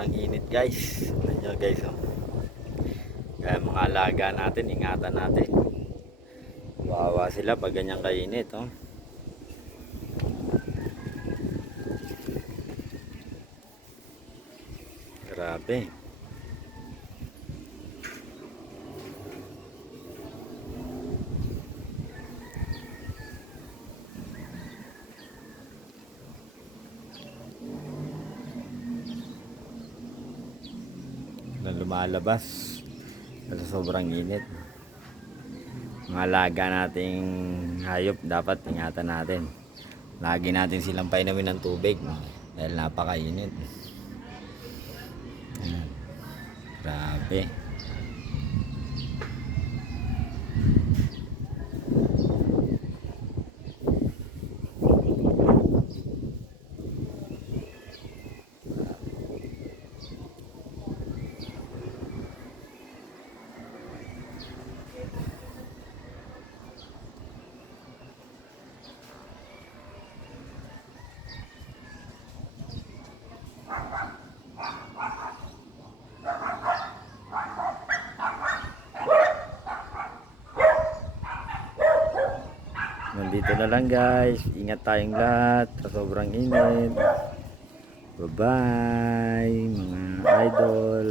sobrang init guys. Tignan nyo guys oh. Kaya mga alaga natin, ingatan natin. Wawa sila pag ganyan kainit oh. Grabe. Na lumalabas sa sobrang init. Mga alaga nating hayop dapat ingatan natin. Lagi natin silang painumin ng tubig dahil napakainit. Ayan. grabe nandito na lang guys. Ingat tayong lahat. Sa sobrang init. Bye bye mga idol